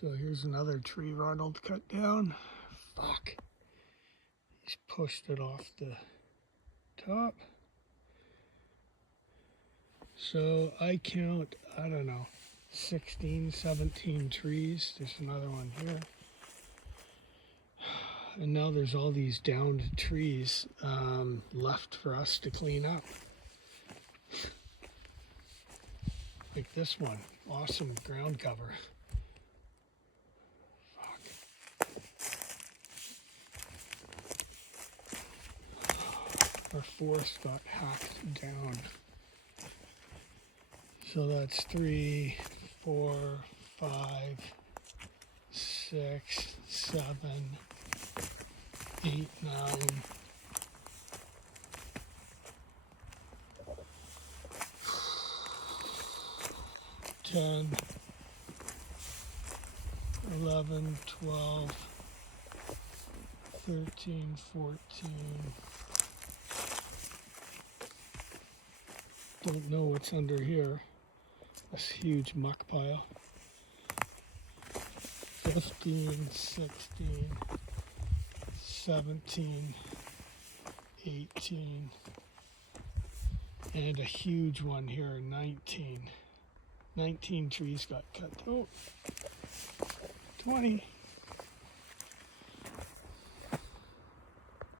So here's another tree Ronald cut down. Fuck. He's pushed it off the top. So I count, I don't know, 16, 17 trees. There's another one here. And now there's all these downed trees left for us to clean up. Like this one, awesome ground cover. Fuck. Our forest got hacked down. So that's 3, 4, 5, 6, 7, 8, 9. 10, 11, 12, 13, 14. Don't know what's under here. This huge muck pile. 15, 16, 17, 18, and a huge one here, 19. 19 trees got cut. Oh, 20.